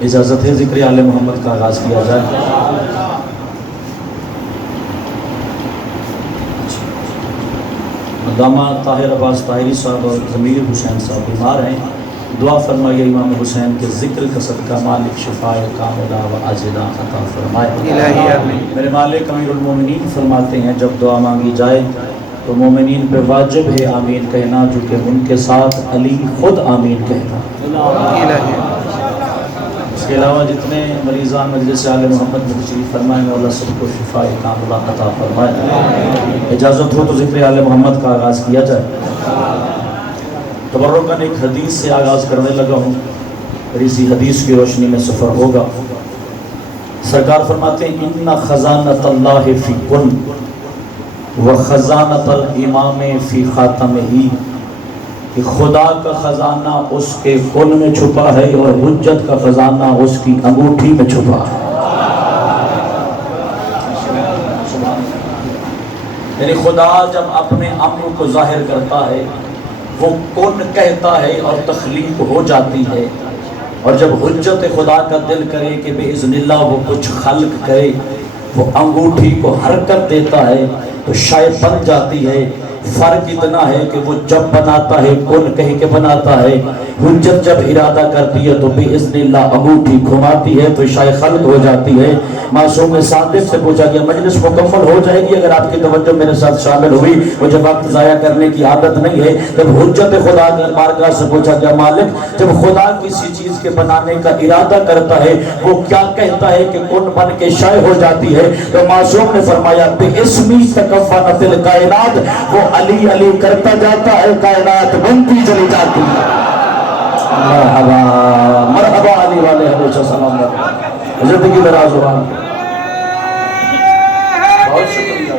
اجازت ہے ذکر آل محمد کا آغاز کیا جائے۔ علامہ طاہر عباس طاہری صاحب اور ضمیر حسین صاحب بیمار ہیں، دعا فرمائیے امام حسین کے ذکر کا صدقہ مالک شفائے کاملہ و عاجلہ عطا فرمائے۔ میرے مالک امیر المومنین فرماتے ہیں جب دعا مانگی جائے تو مومنین پہ واجب ہے آمین کہنا، جو کہ ان کے ساتھ علی خود آمین کہتا۔ اس کے علاوہ جتنے مریضان مجلس آل محمد میں تشریف فرمائے مولا سب کو شفاء کاملہ عطا فرمائے۔ اجازت ہو تو ذکر آل محمد کا آغاز کیا جائے۔ تبرکاً ایک حدیث سے آغاز کرنے لگا ہوں، اور اسی حدیث کی روشنی میں سفر ہوگا۔ سرکار فرماتے ہیں ان خزانۃ اللہ فی کن و خزانۃ الامام فی خاتمہ، کہ خدا کا خزانہ اس کے کن میں چھپا ہے اور حجت کا خزانہ اس کی انگوٹھی میں چھپا ہے۔ یعنی خدا جب اپنے امر کو ظاہر کرتا ہے وہ کن کہتا ہے اور تخلیق ہو جاتی ہے، اور جب حجت خدا کا دل کرے کہ باذن اللہ وہ کچھ خلق کرے، وہ انگوٹھی کو حرکت دیتا ہے تو شاید بن جاتی ہے۔ فرق اتنا ہے کہ وہ جب بناتا ہے کن کہہ کے بناتا ہے، حجت جب ارادہ کرتی ہے تو باذن اللہ انگوٹھی گھماتی ہے تو شاید خلق ہو جاتی ہے۔ معصوم صادق سے پوچھا گیا مجلس مکمل ہو جائے گی اگر آپ کی توجہ میرے ساتھ شامل ہوئی، مجھے وقت ضائع کرنے کی عادت نہیں ہے۔ جب حجت خدا کی بارگاہ سے پوچھا گیا مالک جب خدا کسی چیز کے بنانے کا ارادہ کرتا ہے وہ کیا کہتا ہے کہ کن بن کے شائع ہو جاتی ہے؟ تو معصوم نے فرمایا بِاسْمِی تَکَفَّنَتِ الْکائنات، وہ علی علی کرتا جاتا ہے کائنات بنتی چلی جاتی ہے۔ مرحبا مرحبا علی والے ہمیشہ سلام رکھیں، زندگی دراز ہوا۔ بہت شکریہ۔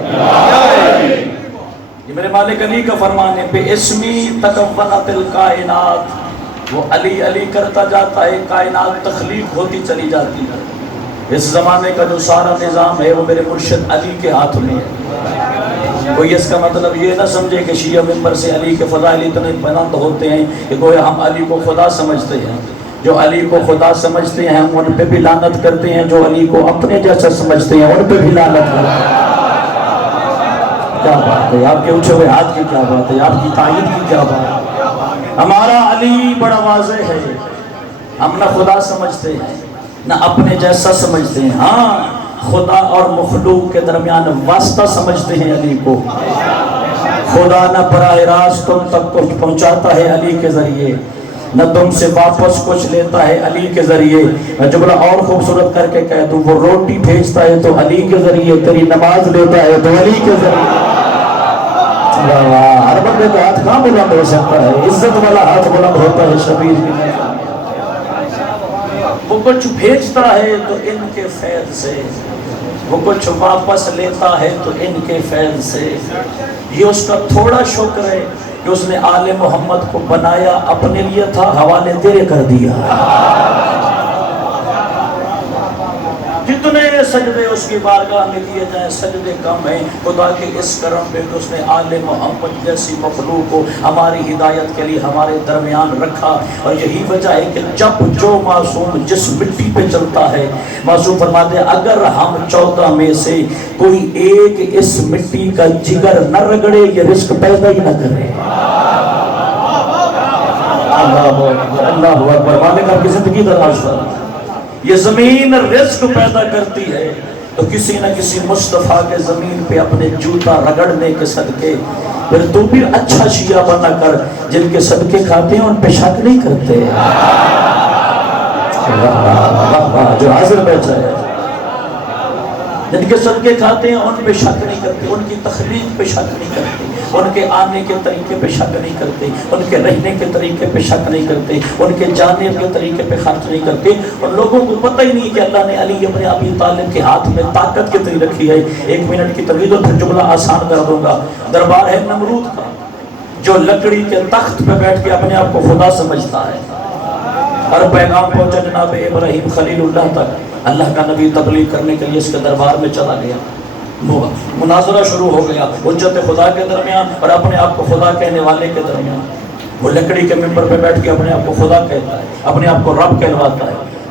یہ میرے مالک علی کا فرمان ہے بِاسْمِی تَکَفَّنَتِ الْکائنات، وہ علی علی کرتا جاتا ہے کائنات تخلیق ہوتی چلی جاتی ہے۔ اس زمانے کا جو سارا نظام ہے وہ میرے مرشد علی کے ہاتھ میں ہے۔ کوئی اس کا مطلب یہ نہ سمجھے کہ شیعہ ممبر سے علی کے فضائل اتنے بلند ہوتے ہیں کہ گویا ہم علی کو خدا سمجھتے ہیں۔ جو علی کو خدا سمجھتے ہیں ہم ان پہ بھی لعنت کرتے ہیں، جو علی کو اپنے جیسا سمجھتے ہیں ان پہ بھی لعنت کرتے ہیں۔ کیا بات ہے، آپ کے اٹھے ہوئے ہاتھ کی کیا بات ہے، آپ کی تائید کی کیا بات ہے۔ ہمارا علی بڑا واضح ہے، ہم نہ خدا سمجھتے ہیں نہ اپنے جیسا سمجھتے ہیں، ہاں خدا اور مخلوق کے درمیان واسطہ سمجھتے ہیں علی کو۔ خدا نہ براہ راست تم تک کچھ پہنچاتا ہے علی کے ذریعے، نہ تم سے واپس کچھ لیتا ہے علی کے ذریعے۔ میں جملہ اور خوبصورت کر کے کہہ دوں، وہ روٹی بھیجتا ہے تو علی کے ذریعے، تیری نماز لیتا ہے تو علی کے ذریعے۔ ہر بندے کا ہاتھ کہاں بلند ہو سکتا ہے؟ عزت والا ہاتھ بلند ہوتا ہے شبیر کی۔ وہ کچھ بھیجتا ہے تو ان کے فیض سے، وہ کچھ واپس لیتا ہے تو ان کے فیض سے۔ یہ اس کا تھوڑا شکر ہے کہ اس نے آل محمد کو بنایا اپنے لیے تھا، حوالے تیرے کر دیا۔ جتنے سجدے اس کی بارگاہ میں کیے جائیں سجدے کم ہیں، خدا کے اس کرم پہ کہ اس نے آل محمد جیسی مخلوق کو ہماری ہدایت کے لیے ہمارے درمیان رکھا۔ اور یہی وجہ ہے کہ جب جو معصوم جس مٹی پہ چلتا ہے، معصوم فرماتے ہیں اگر ہم 14 میں سے کوئی ایک اس مٹی کا جگر نہ رگڑے یہ رزق پیدا ہی نہ کرے۔ اللہ اکبر، مالک آپ کی زندگی دراز فرمائے۔ یہ زمین رزق پیدا کرتی ہے تو کسی نہ کسی مصطفیٰ کے زمین پہ اپنے جوتا رگڑنے کے صدقے پھر تو بھی اچھا شیعہ بنا کر جن کے صدقے کھاتے ہیں ان پہ شک نہیں کرتے۔ جو حاضر بیٹھا ہے جن کے صدقے کھاتے ہیں ان پہ شک نہیں کرتے، ان کی تخلیق پہ شک نہیں کرتے، ان کے آنے کے طریقے پہ شک نہیں کرتے، ان کے رہنے کے طریقے پہ شک نہیں کرتے، ان کے جانے کے طریقے پہ خرچ نہیں کرتے۔ اور لوگوں کو پتہ ہی نہیں کہ اللہ نے علی ابن ابی طالب کے ہاتھ میں طاقت کتنی رکھی ہے۔ 1 منٹ کی تقریر اور پھر جملہ آسان کر دوں گا۔ دربار ہے نمرود کا جو لکڑی کے تخت پہ بیٹھ کے اپنے آپ کو خدا سمجھتا ہے، اور پیغام پہنچا جناب ابراہیم خلیل اللہ تک۔ اللہ کا نبی تبلیغ کرنے کے لیے اس کے دربار میں چلا گیا، مناظرہ شروع ہو گیا حجت خدا کے درمیان اور اپنے آپ کو خدا کہنے والے کے درمیان۔ وہ لکڑی کے ممبر پہ بیٹھ کے اپنے آپ کو خدا کہتا ہے، اپنے آپ کو رب کہلواتا ہے۔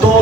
2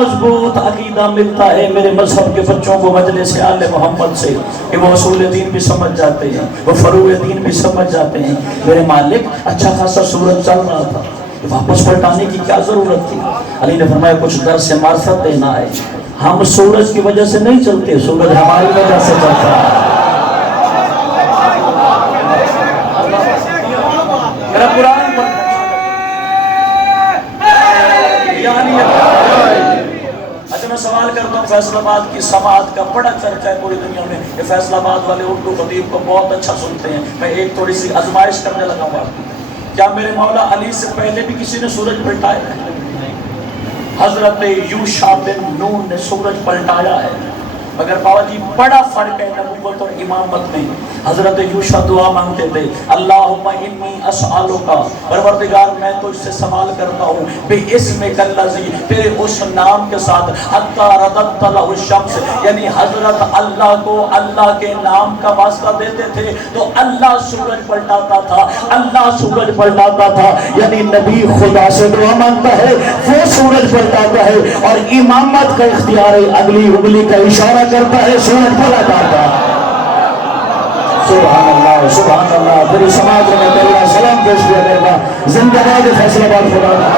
مضبوط عقیدہ ملتا ہے میرے مذہب کے بچوں کو مجلس آل محمد سے کہ وہ اصول دین بھی سمجھ جاتے ہیں، وہ فروع دین بھی سمجھ جاتے ہیں۔ میرے مالک اچھا خاصا سورج چل رہا تھا، واپس پلٹانے کی کیا ضرورت تھی؟ علی نے فرمایا کچھ درس معرفت دینا ہے، ہم سورج کی وجہ سے نہیں چلتے، سورج ہماری وجہ سے چلتا ہے۔ میرا قرآن اچھا میں سوال کرتا ہوں، فیصل آباد کی سماعت کا بڑا چرچا ہے پوری دنیا میں، یہ فیصل آباد والے اردو خطیب کو بہت اچھا سنتے ہیں، میں ایک تھوڑی سی آزمائش کرنے لگا ہوں، کیا میرے مولا علی سے پہلے بھی کسی نے سورج پلٹایا ہے؟ حضرت یوشع بن نون نے سورج پلٹایا ہے، مگر بابا جی بڑا فرق ہے نبوت اور امامت میں۔ حضرت یوشع دعا مانگتے تھے، اللہم انی اسألک، پروردگار میں تو اس سے سوال کرتا ہوں بے اسمک الذی، تیرے اس نام کے ساتھ، حتی رددت لہ الشمس، یعنی حضرت اللہ کو اللہ کے نام کا واسطہ دیتے تھے تو اللہ سورج پلٹاتا تھا، اللہ سورج پلٹاتا تھا، یعنی نبی خدا سے دعا مانگتا ہے وہ سورج پلٹاتا ہے، اور امامت کا اختیار اگلی انگلی کا اشارہ کرتا ہے، سورج پلٹاتا ہے۔ سبحان اللہ سبحان اللہ۔ پھر سماج میں اللہ سلام پیش کیا کرے گا، زندہ باد فیصل آباد خدا کا۔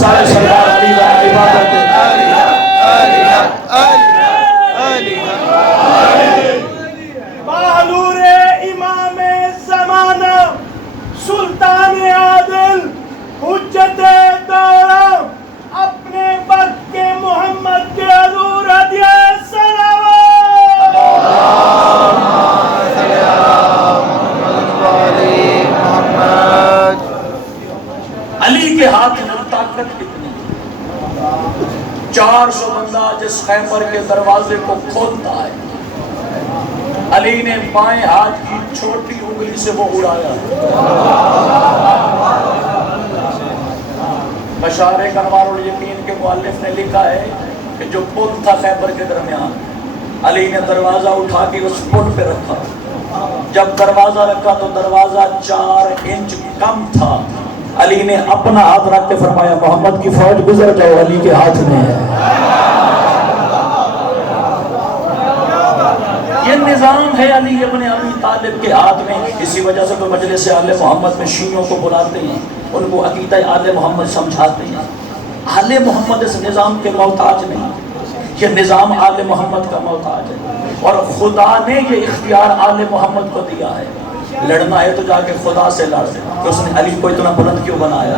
سارے سردار علی کا عبادت بہلور امام زمانہ، سلطان عادل، حجت دورہ، اپنے وقت کے محمد کے حضور ہدیہ صلوات۔ علی کے ہاتھ میں طاقت کتنی؟ 400 بندہ جس خیبر کے دروازے کو کھولتا ہے، علی نے بائیں ہاتھ کی چھوٹی انگلی سے وہ اڑایا۔ بشارِ انوار الیقین کے مؤلف نے لکھا ہے کہ جو پل تھا خیبر کے درمیان، علی نے دروازہ اٹھا کے اس پل پہ رکھا، جب دروازہ رکھا تو دروازہ 4 انچ کم تھا، علی نے اپنا ہاتھ رکھ کے فرمایا محمد کی فوج گزر جاؤ، علی کے ہاتھ میں ہے۔ یہ نظام ہے علی ابن ابی طالب کے ہاتھ میں، اسی وجہ سے تو مجلس آل محمد میں شیعوں کو بلاتے ہیں، ان کو عقیدہ آل محمد سمجھاتے ہیں۔ آل محمد اس نظام کے محتاج نہیں، یہ نظام آل محمد کا محتاج ہے، اور خدا نے یہ اختیار آل محمد کو دیا ہے۔ لڑنا ہے تو جا کے خدا سے لڑ، کہ اس نے علی کو اتنا بلند کیوں بنایا۔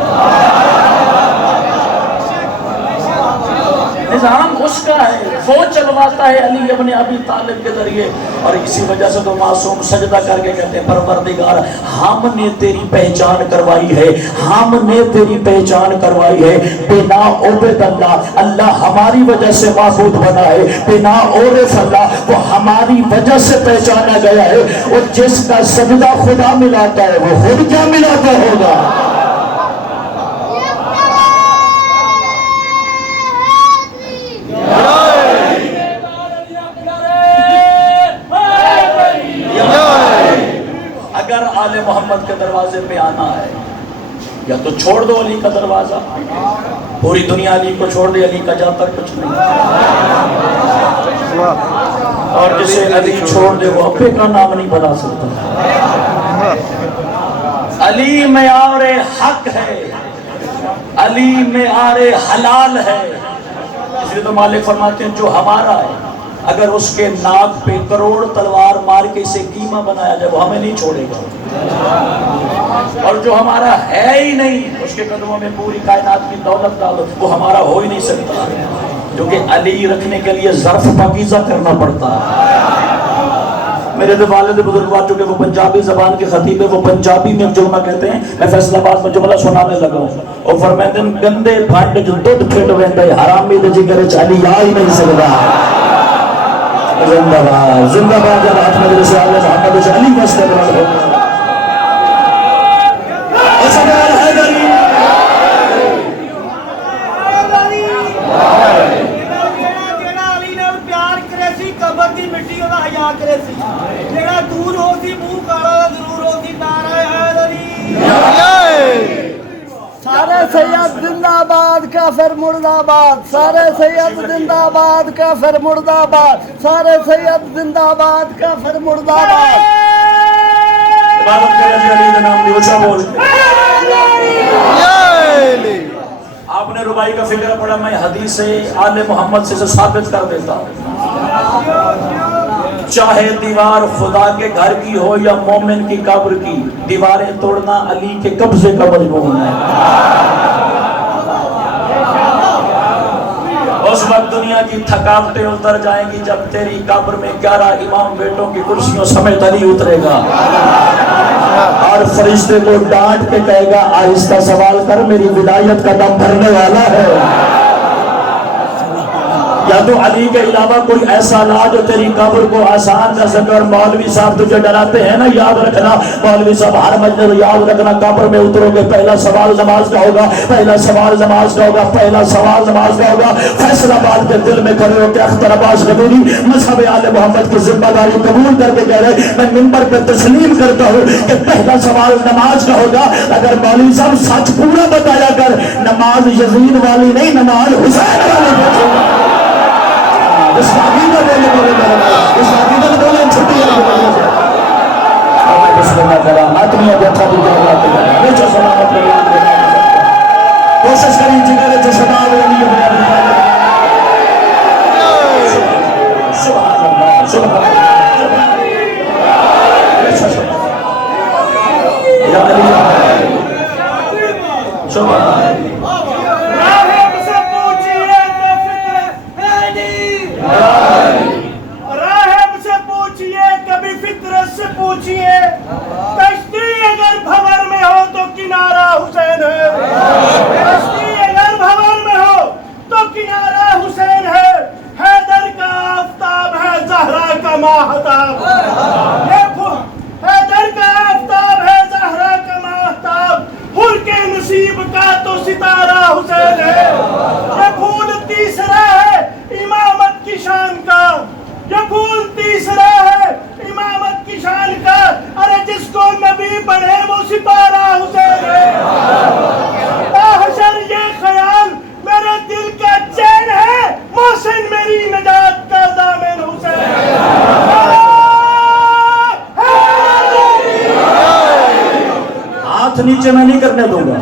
نظام اس کا ہے، وہ چلواتا ہے علی ابن ابی طالب کے ذریعے، اور اسی وجہ سے تو معصوم سجدہ کر کے کہتے ہیں پروردگار ہم نے تیری پہچان کروائی ہے، ہم نے تیری پہچان کروائی ہے، بنا عبد اللہ، اللہ ہماری وجہ سے معبود بنا ہے، بنا عرف اللہ، وہ ہماری وجہ سے پہچانا گیا ہے، اور جس کا سجدہ خدا ملاتا ہے وہ خود کیا ملاتا ہوگا۔ اگر آل محمد کے دروازے پہ آنا ہے، یا تو چھوڑ دو علی کا دروازہ، پوری دنیا علی کو چھوڑ دے، علی کا جاتا کچھ نہیں، اور جسے علی چھوڑ دے وہ اپنے کا نام نہیں بنا سکتا۔ علی معیار حق ہے، علی معیار حلال ہے، اس لیے تو مالک فرماتے ہیں جو ہمارا ہے اگر اس کے ناک پہ کروڑ تلوار مار کے اسے قیمہ بنایا جائے وہ ہمیں نہیں چھوڑے گا، اور جو ہمارا ہے ہی نہیں اس کے قدموں میں پوری کائنات کی دولت ڈالو وہ ہمارا ہو ہی نہیں سکتا، کیونکہ علی رکھنے کے لیے ظرف پاکیزہ کرنا پڑتا ہے۔ میرے تو والد بزرگوار چونکہ وہ پنجابی زبان کے خطیب ہے، وہ پنجابی میں جملہ کہتے ہیں، میں فیصل آباد میں جملہ سنانے لگا ہوں، اور فرماتے ہیں گندے پھانڈ جو دودھ پھٹ ویندے حرامی دے جگر چ علی آ ہی نہیں سکتا۔ زندہ باد زندہ باد رات مجلس آل محمد علی کا استقبال ہو۔ دور ہو سی منہ کالا ضرور ہو سی نعرہ حیدری۔ زندہ باد کافر مرداباد سارے سید زندہ باد کافر مرداباد سارے سید زندہ باد کافر مرداباد عبادت کرے جی علی کے نام دی اونچا بول آپ نے ربائی کا فکر پڑھا میں حدیث آل محمد سے ثابت کر دیتا ہوں چاہے دیوار خدا کے گھر کی ہو یا مومن کی قبر کی دیواریں توڑنا علی کے قبضے کا مضمون ہے اس وقت دنیا کی تھکاوٹیں اتر جائیں گی جب تیری قبر میں 11 امام بیٹوں کی کرسیوں سمیت علی اترے گا اور فرشتے کو ڈانٹ کے کہے گا آہستہ سوال کر میری ولایت کا دم بھرنے والا ہے یا تو علی کے علاوہ کوئی ایسا لا جو تیری قبر کو آسان کر سکے اور مولوی صاحب تجھے ڈراتے ہیں نا یاد رکھنا مولوی صاحب ہر مجلس یاد رکھنا قبر میں اترو گے پہلا سوال نماز کا ہوگا پہلا سوال نماز کا ہوگا پہلا سوال نماز کا ہوگا فیصلہ باد کے دل میں کھڑے ہو کے اختر عباس قبولی مذہب آل محمد کی ذمہ داری قبول کر کے کہہ رہے میں منبر پہ تسلیم کرتا ہوں کہ پہلا سوال نماز کا ہوگا اگر مولوی صاحب سچ پورا بتایا کر نماز یزید والی نہیں نماز حسین والی پوچھو اس عقیدہ بولے اس عقیدہ بولے چھٹی ہے بسم اللہ تعالیٰ آدمی بیٹھا بھی اللہ تعالیٰ نیچے سلامت رہے کوشش کری جگہ جو شباب علی سبحان اللہ سبحان اللہ یا علی سبحان اللہ راہب سے پوچھئے کبھی فطرت سے پوچھئے کشتی اگر بھور میں ہو تو کنارہ حسین ہے کشتی اگر بھور میں ہو تو کنارہ حسین ہے حیدر کا آفتاب ہے زہرا کا ماہتاب حیدر کا آفتاب ہے زہرا کا ماہتاب حر کے نصیب کا تو ستارہ حسین ہے یہ پھول تیسرا ہے امامت کی شان کا یہ پھول تیسرا ہے امامت کی شان کا ارے جس کو نبی بنے وہ ستارہ حسین ہے حشر یہ خیال میرے دل کا چین ہے محسن میری نجات کا ضامن حسین ہاتھ نیچے میں نہیں کرنے دوں گا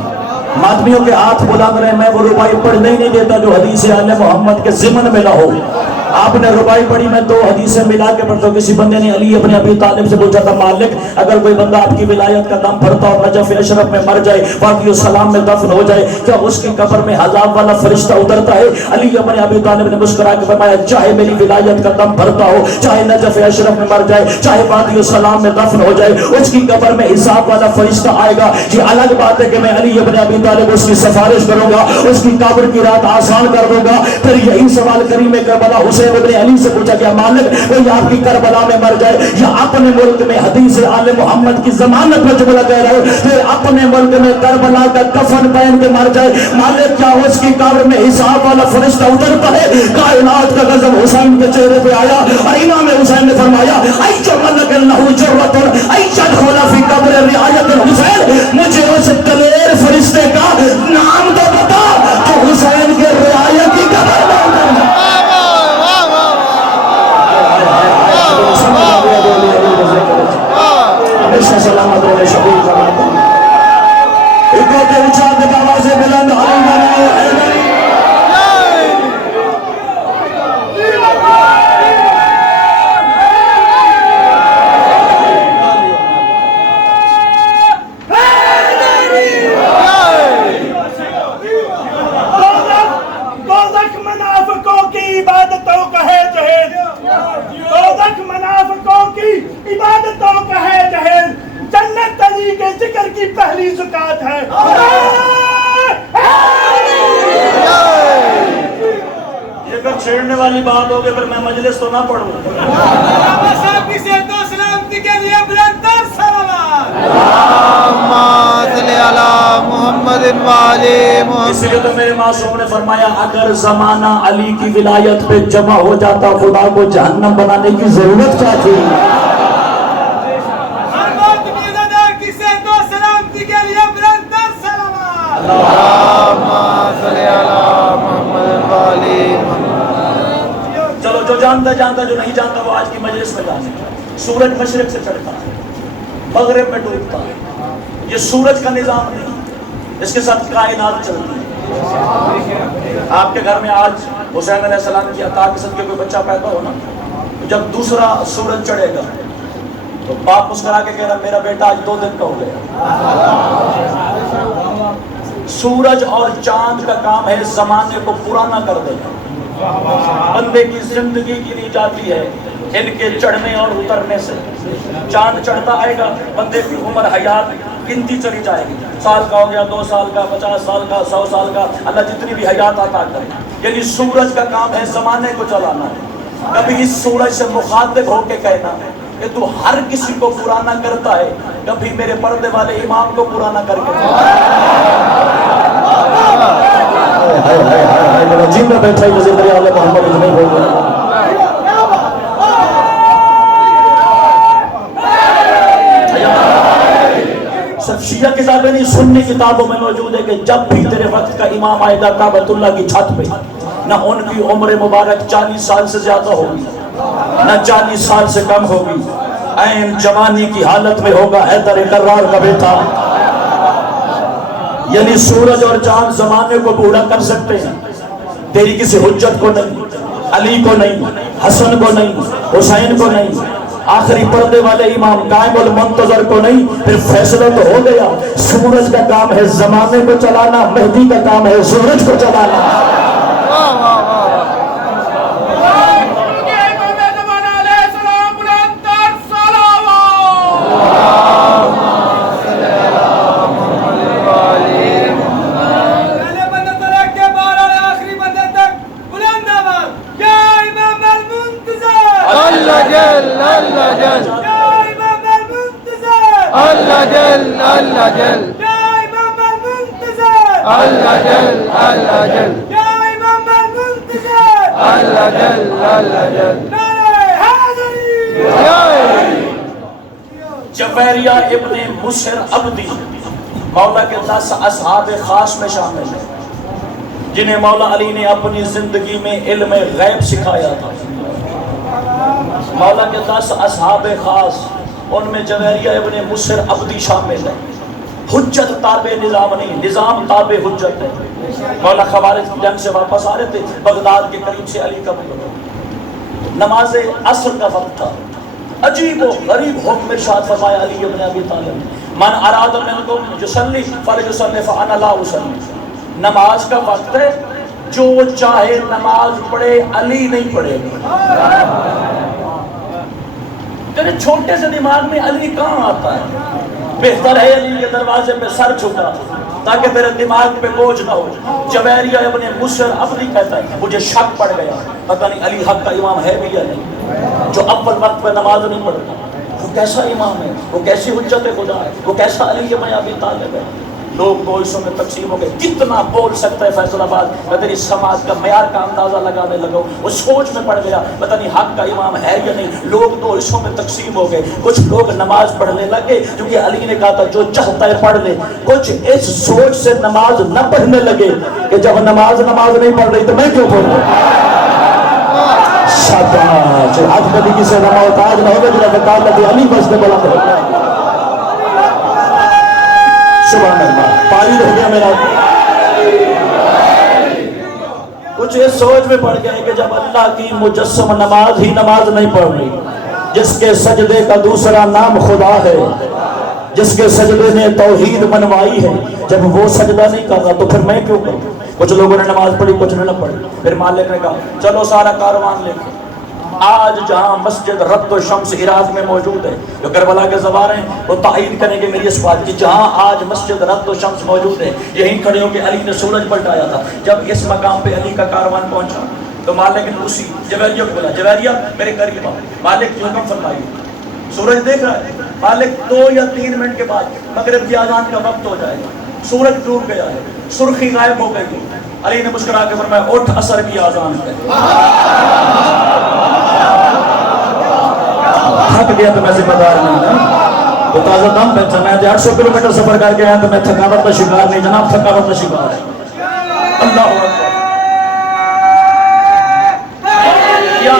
ماتمیوں کے ہاتھ بلند رہے میں وہ ربائی پڑھنے ہی نہیں دیتا جو حدیث آل محمد کے ضمن میں نہ ہو آپ نے ربائی پڑھی میں دو حدیثیں ملا کے پڑھتا ہوں کسی بندے نے علی ابن ابی طالب سے پوچھا تھا مالک اگر کوئی بندہ آپ کی ولایت کا دم بھرتا اور نجف اشرف میں مر جائے واقعی السلام میں دفن ہو جائے کیا اس کی قبر میں عذاب والا فرشتہ اترتا ہے علی ابن ابی طالب نے مسکرا کے فرمایا چاہے میری ولایت کا دم بھرتا ہو چاہے نجف اشرف میں مر جائے چاہے واقعی السلام میں دفن ہو جائے اس کی قبر میں حساب والا فرشتہ آئے گا یہ الگ بات ہے کہ میں علی ابن ابی طالب اس کی سفارش کروں گا اس کی قبر کی رات آسان کر دوں گا پھر یہی سوال کریم کربلا حسین ابن علی سے پوچھا کہ مالک کوئی آپ کی کربلا میں مر جائے یا اپنے ملک میں حدیث آل محمد کی ضمانت پر جملہ کہہ رہے ہو پھر اپنے ملک میں کربلا کا کفن پہن کے مر جائے مالک کیا اس کی قبر میں حساب والا فرشتہ اترتا ہے کائنات کا غضب حسین کے چہرے پہ آیا اور امام حسین نے فرمایا ایچا ملک اللہ جرت ایچا دخولا فی قبر رعایت حسین مجھے اس دلیر فرشتے کا نام تو بتا جو حسین کے رعایت کی قبر میں ہمیشہ سلامت رہے شبیر سلامت ایک ہوتے اچھا دے آوازیں بلند دوزخ منافقوں کی عبادتوں کا ہے جہیز دوزخ منافقوں کی عبادتوں کا ہے جہیز جنت علی کے ذکر کی پہلی زکات ہے یہ اگر چھیڑنے والی بات ہوگی پھر میں مجلس تو نہ پڑھوں اس لیے تو میرے معصوم نے فرمایا اگر زمانہ علی کی ولایت پہ جمع ہو جاتا خدا کو جہنم بنانے کی ضرورت کیا تھی کسے تو سلامتی کے لیے برندر سلام جانتا جانتا جو نہیں جانتا وہ آج کی مجلس میں جانے. سورج مشرق سے چڑھتا ہے مغرب میں ڈوبتا ہے. یہ سورج کا نظام نہیں، اس کے ساتھ کائنات چلتی ہے. آپ کے گھر میں آج حسین علیہ السلام کی عطا کے صدقے کوئی بچہ پیدا ہونا، جب دوسرا سورج چڑھے گا تو باپ مسکرا کے کہہ رہا میرا بیٹا آج 2 دن کا ہو گیا. سورج اور چاند کا کام ہے زمانے کو پرانا کر دینا. بندے کی زندگی گنی جاتی ہے ان کے چڑھنے اور اترنے سے. چاند چڑھتا آئے گا، بندے کی عمر حیات گنتی چلی جائے گی. سال کا ہو گیا، 2 سال کا، 50 سال کا، 100 سال کا، اللہ جتنی بھی حیات عطا کرے. یعنی سورج کا کام ہے زمانے کو چلانا ہے. کبھی اس سورج سے مخاطب ہو کے کہنا کہ تو ہر کسی کو پرانا کرتا ہے، کبھی میرے پردے والے امام کو پرانا کر کے جن میں بیٹھا ہی مجھے میرے آلہ محمد اتنے بول رہے ہیں. صرف شیعہ کتابیں نہیں، سنی کتابوں میں موجود ہے کہ جب بھی تیرے وقت کا امام آئے گا کعبۃ اللہ کی چھت پہ، نہ ان کی عمر مبارک 40 سال سے زیادہ ہوگی، نہ 40 سال سے کم ہوگی. عین جوانی کی حالت میں ہوگا حیدر کرار کا بیٹا. یعنی سورج اور چاند زمانے کو بوڑھا کر سکتے ہیں، تیری کسی حجت کو نہیں، علی کو نہیں، حسن کو نہیں، حسین کو نہیں، آخری پردے والے امام قائم المنتظر کو نہیں. پھر فیصلہ تو ہو گیا. سورج کا کام ہے زمانے کو چلانا، مہدی کا کام ہے سورج کو چلانا. جویریہ ابن مسہر عبدی مولا کے 10 اصحاب خاص میں شامل ہے جنہیں مولا علی نے اپنی زندگی میں علم غیب سکھایا تھا. مولا کے 10 اصحاب خاص، ان میں جویریہ ابن مسہر عبدی شامل ہے. حجت تابع نظام نہیں، نظام تابع حجت ہے. مولا خوارج کی جنگ سے واپس آ رہے تھے، بغداد کے قریب سے علی کا مقام. نماز عصر کا وقت تھا. عجیب و غریب حکم ارشاد فرمایا علی ابن ابی طالب، من اراد منکم یصلی فلیصلی فانا لا اصلی. نماز کا وقت ہے، جو چاہے نماز پڑھے، علی نہیں پڑھے. تیرے چھوٹے سے دماغ میں علی کہاں آتا ہے؟ بہتر ہے علی کے دروازے پہ سر جھکا تاکہ تیرے دماغ پہ بوجھ نہ ہو. جویریہ ابن مسہر عبدی کہتا ہے مجھے شک پڑ گیا، پتہ نہیں علی حق کا امام ہے بھی یا نہیں. جو اول وقت پہ نماز نہیں پڑھتا وہ کیسا امام ہے، وہ کیسی حجت خدا ہے، وہ کیسا علی ابن ابی طالب ہے. لوگ بولسوں میں تقسیم ہو گئے. کتنا بول سکتا ہے فیصل آباد؟ میں تیری سماج کا معیار کا اندازہ لگانے لگا. وہ سوچ میں پڑ گیا پتہ نہیں حق کا امام ہے یا نہیں. لوگ دو حصوں میں تقسیم ہو گئے. کچھ لوگ نماز پڑھنے لگے کیونکہ علی نے کہا تھا جو چاہتا ہے پڑھ لے. کچھ اس سوچ سے نماز نہ پڑھنے لگے کہ جب نماز نہیں پڑھ رہی تو میں کیوں پڑھ رہا. شاباش. آج کبھی کسی نماز تاج نہ ہوگا جنہیں بکار لگے علی بس نے بلا کر سبحان اللہ. پاری ہو گیا میرا. کچھ اس سوچ میں پڑ گئے کہ جب اللہ کی مجسم نماز ہی نماز نہیں پڑھ رہی، جس کے سجدے کا دوسرا نام خدا ہے، جس کے سجدے نے توحید منوائی ہے، جب وہ سجدہ نہیں کر رہا تو پھر میں کیوں کروں. کچھ لوگوں نے نماز پڑھی، کچھ نے نہ پڑھی. پھر مالک نے کہا چلو سارا کاروان لے کے آج جہاں مسجد رد و شمس عراق میں موجود ہے، جو کربلا کے زوار ہیں وہ تائید کریں گے میری اس بات کی، جہاں آج مسجد رد و شمس موجود ہے یہیں کھڑے ہو کے علی نے سورج پلٹایا تھا. جب اس مقام پہ علی کا کاروان پہنچا تو مالک نے اسی جویریہ کو بولا جویریہ میرے قریب آ. مالک کی حکم فرمائی. سورج دیکھ رہا ہے. مالک 2 یا 3 منٹ کے بعد مغرب کی اذان کا وقت ہو جائے گا. سورج ڈوب گیا ہے، سرخی غائب ہو گئی. علی نے مسکرا کے فرمایا اٹھ عصر کی اذان ہے. تھک گیا تو میں ذمہ دار نہیں ہوں. تو تازہ دم پہنچا. میں 800 کلومیٹر سفر کر کے آیا تو میں تھکاوٹ کا شکار نہیں جناب، تھکاوٹ کا شکار ہے. اللہ اکبر. یا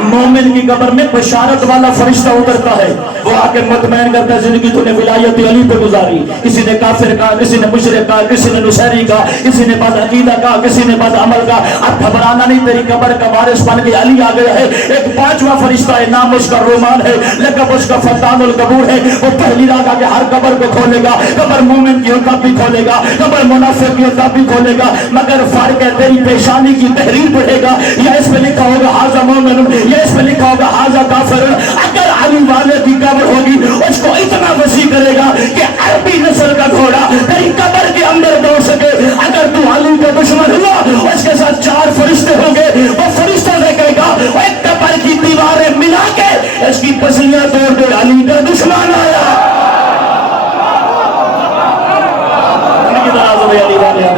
مومن کی قبر میں بشارت والا فرشتہ اترتا ہے، وہ آ کے مطمئن کرتا ہے زندگی تو نے ولایت علی پہ گزاری. کسی نے کافر کہا، کسی نے مشرک کہا، کسی نے نصیری کہا، کسی نے بد عقیدہ کہا، کسی نے بد عمل کہا. اب گھبرانا نہیں، تیری قبر کا وارث بن کے علی آ گیا ہے. ایک پانچواں فرشتہ ہے، نام اس کا رومان ہے، لقب اس کا فتان القبور ہے. وہ پہلی رات آ کے ہر قبر کو کھولے گا. قبر مومن کی ہوتا بھی کھولے گا، قبر منافق کی ہوتا بھی کھولے گا. مگر فرق ہے تیری پیشانی کی تحریر پڑھے گا، یا اس پہ لکھا ہوگا حاذا مومن، یا اس پہ لکھا ہوگا حاذا کافر. اگر علی والے کی قبر ہوگی اس کو اتنا وسیع کرے گا کہ عربی نسل کا گھوڑا تیری قبر کے اندر دوڑ سکے. اگر تو علی کا دشمن ہوا اس کے ساتھ 4 فرشتے ہوں گے، وہ فرشتوں سے کہے گا ایک قبر کی دیواریں ملا کے اس کی پسلیاں توڑ دے، علی کا دشمن آیا.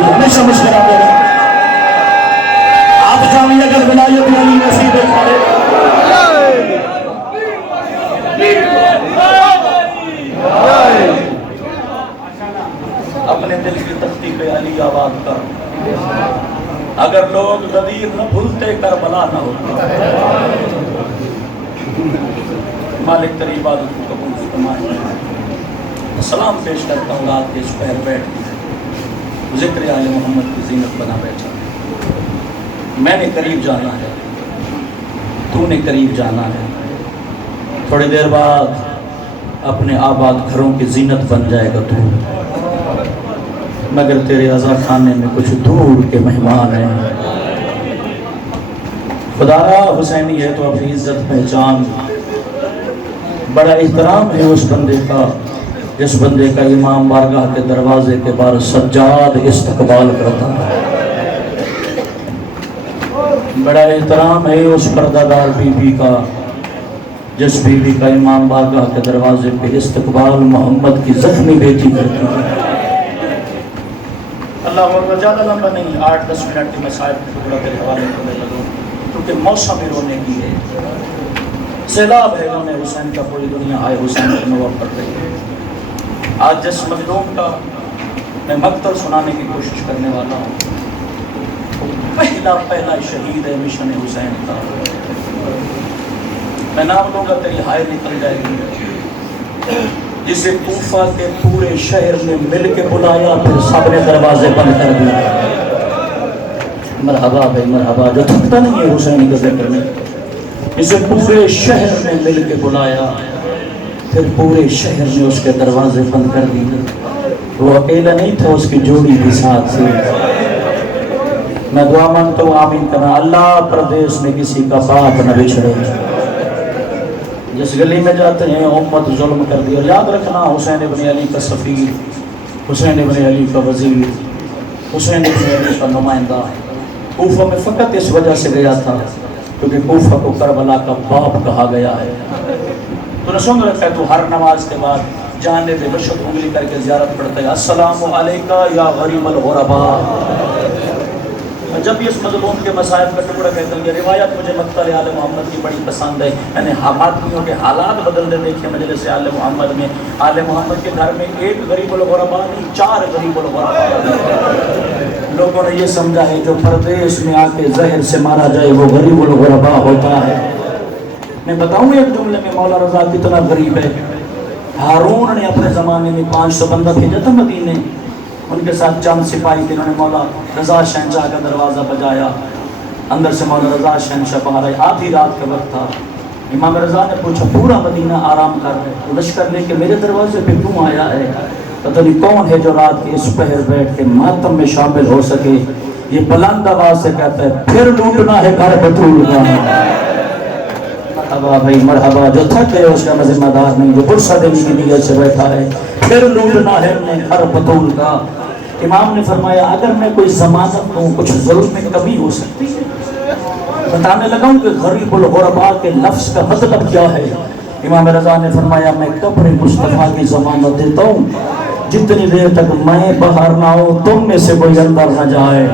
ہمیشہ مسکراتے رہے. آپ جانیے اگر ولایت علی نصیب ہے اپنے دل کی تختی پہ علی آباد کر. اگر لوگ غدیر نہ بھولتے کربلا نہ ہوتا. مالک تیری عبادت کو قبول فرمائے. سلام پیش کرتا ہوں رات کے اس پہر بیٹھ ذکر آل محمد کی زینت بنا بیٹھا. میں نے قریب جانا ہے، تو نے قریب جانا ہے. تھوڑی دیر بعد اپنے آباد گھروں کی زینت بن جائے گا تو، مگر تیرے عزا خانے میں کچھ دور کے مہمان ہیں. خدا حسینی ہے تو اپنی عزت پہچان. بڑا احترام ہے اس بندے کا جس بندے کا امام بارگاہ کے دروازے کے باہر سجاد استقبال کرتا ہے. بڑا احترام ہے اس پردہ دار بی بی کا جس بی بی کا امام بارگاہ کے دروازے پہ استقبال محمد کی زخمی بیٹی کرتی ہے. اللہ اکبر. زیادہ لمبا نہیں، 8-10 منٹ کی میں صاحب کی ٹکڑا کے حوالے کرنے لگوں کیونکہ موسم رونے کی ہے. سیلاب ہے غم حسین کا، پوری دنیا آئے حسین کی نواب کر رہی ہے. آج جس مظلوم کا میں مقتل سنانے کی کوشش کرنے والا ہوں پہلا شہید ہے مشن حسین کا. میں نام لوں گا تیری ہائے نکل جائے گی. جسے کوفہ کے پورے شہر نے مل کے بلایا پھر سب نے دروازے بند کر دیا. مرحبا بھائی مرحبا، جو تھکتا نہیں ہے حسین کا ذکر میں. جسے پورے شہر نے مل کے بلایا پھر پورے شہر نے اس کے دروازے بند کر دیے. وہ اکیلا نہیں تھا، اس کی جوڑی بھی ساتھ تھی. میں دعا مانگتا ہوں آمین کرنا. اللہ پردیش میں کسی کا باپ نہ بچھڑے. جس گلی میں جاتے ہیں امت ظلم کر دیا. یاد رکھنا حسین ابن علی کا سفیر، حسین ابن علی کا وزیر، حسین ابن علی کا نمائندہ کوفہ میں فقط اس وجہ سے گیا تھا کیونکہ کوفہ کو کربلا کا باپ کہا گیا ہے. تو نے سن رکھا ہے تو ہر نماز کے بعد جانے پہ بشت انگلی کر کے زیارت پڑھتا ہے، السلام علیکہ یا غریب الغرباء. جب بھی اس مظلوم کے مصائب کا ٹکڑا کہتا ہوں، یہ روایت مجھے مقتل آل محمد کی بڑی پسند ہے. میں نے آدمیوں کے حالات بدلتے دیکھے مجلس آل محمد میں. آل محمد کے گھر میں ایک غریب الغرباء نہیں، 4 غریب الغرباء. لوگوں نے یہ سمجھا ہے جو پردیس میں آ کے زہر سے مارا جائے وہ غریب الغرباء ہوتا ہے. میں بتاؤں ایک جملے میں مولا رضا کتنا غریب ہے. ہارون نے اپنے زمانے میں 500 بندہ بھیجا تھا مدینے. ان کے ساتھ چند سپاہی تھے، انہوں نے مولا رضا شہنشاہ کا دروازہ بجایا. اندر سے مولا رضا شہنشاہ باہر آئے. آدھی رات کا وقت تھا. امام رضا نے پوچھا پورا مدینہ آرام کر رہے تو لشکر لے کے میرے دروازے پہ کیوں آیا ہے؟ پتہ نہیں کون ہے جو رات کے اس پہر بیٹھ کے ماتم میں شامل ہو سکے. یہ بلند آواز سے کہتا ہے پھر لوٹنا ہے گھر بطول کا. مرحبا بھائی مرحبا. جو تھک گئے اس کا میں ذمہ دار نہیں، جو پرسہ دینے کی نیت سے بیٹھا ہے پھر لوٹنا ہے گھر بطول کا. امام نے فرمایا اگر میں کوئی ضمانت دوں کچھ ظلم میں کمی ہو سکتی ہے. بتانے لگا ہوں کہ غریب الغرباء کے لفظ کا مطلب کیا ہے. امام رضا نے فرمایا میں قبر مصطفیٰ کی ضمانت دیتا ہوں جتنی دیر تک میں باہر نہ ہوں تم میں سے کوئی اندر نہ جائے.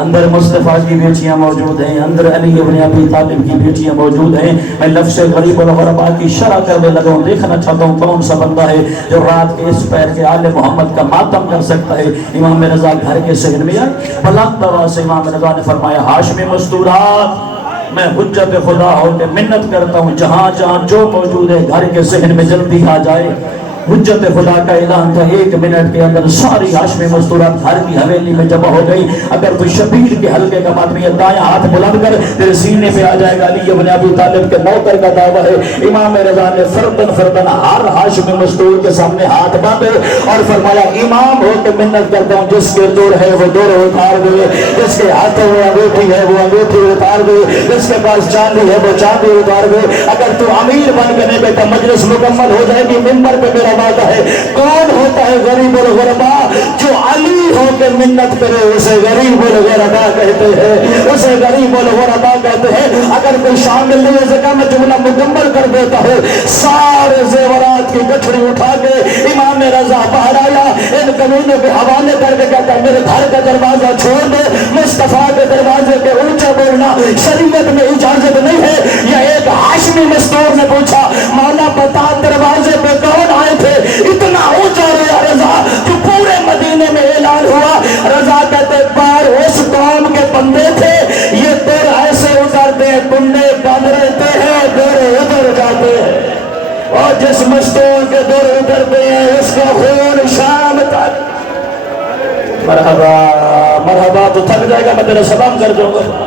اندر مصطفیٰ کی بیٹیاں موجود ہیں، اندر علی ابن ابی طالب کی بیٹیاں موجود ہیں. میں لفظ غریب الغرباء کی شرح کرنے لگا ہوں. دیکھنا چاہتا ہوں کون سا بندہ ہے جو رات کے اس پیر کے آل محمد کا ماتم کر سکتا ہے. امام رضا گھر کے صحن میں آئے. بلند آواز سے امام رضا نے فرمایا ہاشمی مستورات میں حجت خدا ہو کے منت کرتا ہوں جہاں جہاں جو موجود ہے گھر کے ذہن میں جلدی آ جائے. حجت خدا کا اعلان تھا 1 منٹ کے اندر ساری ہاشمی مستورات گھر کی حویلی میں جمع ہو گئی. اگر تو شبیر کے حلقے کا ماتمی ہے دائیں ہاتھ بلند کر تیرے سینے پہ آ جائے گا. علی ابن ابی طالب کے نوکر کا دعویٰ ہے. امام رضا نے فردن ہر ہاشمی مستور کے سامنے ہاتھ باندھے اور فرمایا امام ہو کے منت کرتا ہوں جس کے دور ہے وہ دور اتار دے, جس کے ہاتھوں میں انگوٹھی ہے وہ انگوٹھی اتار دے, جس کے پاس چاندی ہے وہ چاندی اتار دے. اگر تو امیر بن کے نہیں بیٹھا مجلس مکمل ہو جائے گی. منبر پہ میرا وعدہ ہے. کون ہوتا ہے غریب الغربا جو علی ہو کے منت کرے اسے غریب الغربا کہتے ہیں, اسے غریب الغربا کہتے ہیں. اگر کوئی شامل نہیں ہو سکا میں جملہ مکمل کر دیتا ہوں. سارے زیورات کی گٹھڑی اٹھا کے امام رضا باہر آیا, ان کمینوں کے حوالے کر کے کہتا ہے میرے گھر کا دروازہ چھوڑ دو. مصطفیٰ کے دروازے کے اونچا بولنا شریعت میں اجازت نہیں ہے. یہ ایک ہاشمی مستور نے پوچھا مولا بتا دروازے پہ کون آئے تھے اتنا اونچا رہا رضا جو پورے مدینے میں اعلان ہوا. رضا کہتے بار اس قوم کے بندے تھے, یہ دور ایسے اترتے ہیں کنڈے بند رہتے ہیں دور ادھر جاتے ہیں, اور جس مستور کے دور اترتے ہیں اس کا خون شام تک. مرحبا مرحبا. تو تھک جائے گا میں تیرا سلام کر جاؤں گا.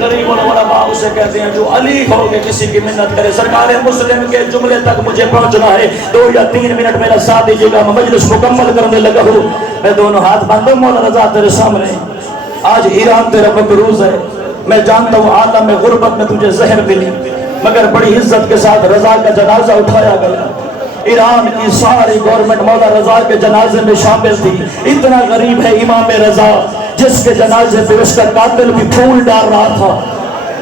غریب الغربا اسے کہتے ہیں جو علی ہو کے کسی کی منت کرے. سرکار مسلم کے جملے تک مجھے پہنچنا ہے, 2 یا 3 منٹ میرا ساتھ دیجیے گا. میں مجلس مکمل کرنے لگا ہوں. میں دونوں ہاتھ باندھوں مولا رضا تیرے سامنے. آج ایران تیرا مقروض ہے. میں جانتا ہوں عالم غربت میں تجھے زہر ملی, مگر بڑی عزت کے ساتھ رضا کا جنازہ اٹھایا گیا. ایران کی ساری گورنمنٹ مولا رضا کے جنازے میں شامل تھی. اتنا غریب ہے امام رضا جس کے جنازے پہ اس کا قاتل بھی پھول ڈال رہا تھا,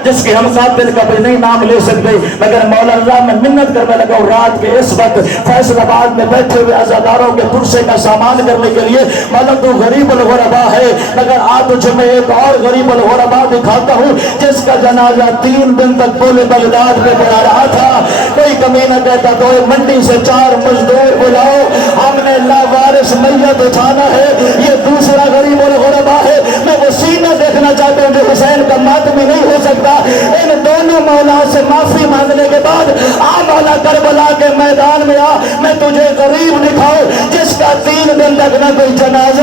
جس کے ہم قاتل کا بھی نہیں نام لے سکتے. مگر مولا رضا میں منت کرنے لگا ہوں رات کے اس وقت فیصل آباد میں بیٹھے ہوئے عزاداروں کے پرسے کا سامان کرنے کے لیے. مولا تو غریب الغربا ہے, مگر آج تجھے میں ایک اور غریب الغربا دکھاتا ہوں جس کا جنازہ 3 دن تک پورے بغداد میں پڑا رہا تھا. کوئی کمینہ کہتا تو منڈی سے 4 مزدور بلاؤ, ہم نے لاوارث میت اٹھانا ہے. یہ دوسرا غریب الغربا ہے. میں وہ سینہ دیکھنا چاہتا ہوں جو حسین کا ماتمی نہیں ہو سکتا. ان دونوں مولا سے معافی مانگنے کے بعد آ مولا کربلا کے میدان میں آ, میں تجھے غریب دکھاؤں جس کا 3 دن تک نہ کوئی جنازہ